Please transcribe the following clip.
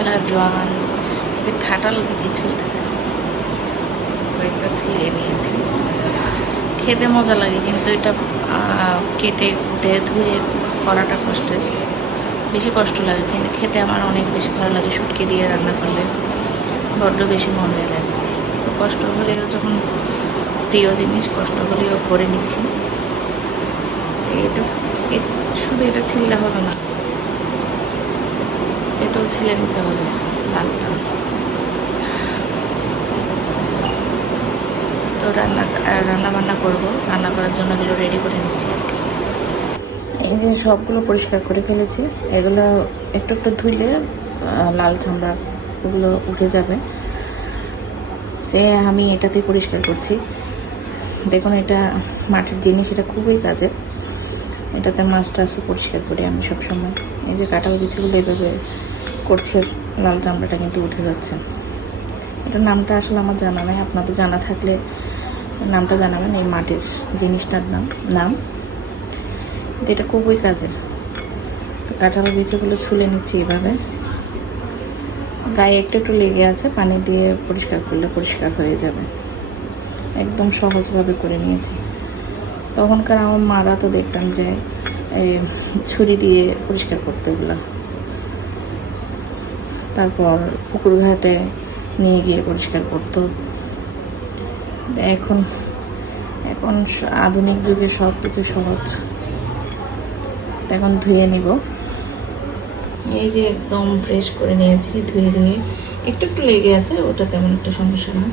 ফেলা জোয়ান, এই যে খাটাল বিচি ছুলতেছে, কয়েকটা ছুলিয়ে নিয়েছি। খেতে মজা লাগে, কিন্তু এটা কেটে কুটে ধুয়ে করাটা কষ্টের, বেশি কষ্ট লাগে, কিন্তু খেতে আমার অনেক বেশি ভালো লাগে। শুটকি দিয়ে রান্না করলে বড্ড বেশি মজা লাগে। তো কষ্ট হলেও যখন প্রিয় জিনিস, কষ্ট হলেও করে নিচ্ছি। এটা শুধু এটা ছিললে হবে না, এটাও ছিলে নিতে হবে লালটা। তো রান্না বান্না করবো, রান্না করার জন্য এগুলো রেডি করে নিচ্ছি আর কি। এই যে সবগুলো পরিষ্কার করে ফেলেছি, এগুলো একটু একটু ধুইলে লাল চামড়া ওগুলো উঠে যাবে। যে আমি এটাতেই পরিষ্কার করছি। দেখুন, এটা মাটির জিনিস, এটা খুবই কাজে। এটাতে মাছ টাছও পরিষ্কার করি আমি সবসময়। এই যে কাঁঠাল বিচিগুলো এভাবে করছে, লাল চামড়াটা কিন্তু উঠে যাচ্ছে। এটার নামটা আসলে আমার জানা নেই, আপনাদের জানা থাকলে নামটা জানাবেন। এই মাটির জিনিসটার নাম এটা খুবই কাজের। তো কাঁঠাল বিচিগুলো ছুলে নিচ্ছি এভাবে। গায়ে একটু একটু লেগে আছে, পানি দিয়ে পরিষ্কার করলে পরিষ্কার হয়ে যাবে। একদম সহজভাবে করে নিয়েছি। তখনকার আমার মারা তো দেখতাম যে ছুরি দিয়ে পরিষ্কার করতে ওগুলো, তারপর পুকুর ঘাটে নিয়ে গিয়ে পরিষ্কার করতো। এখন আধুনিক যুগে সব কিছু সহজ। এখন ধুয়ে নিব। এই যে একদম ফ্রেশ করে নিয়েছি, ধুয়ে একটু একটু লেগে আছে, ওটা তেমন একটা সমস্যা না।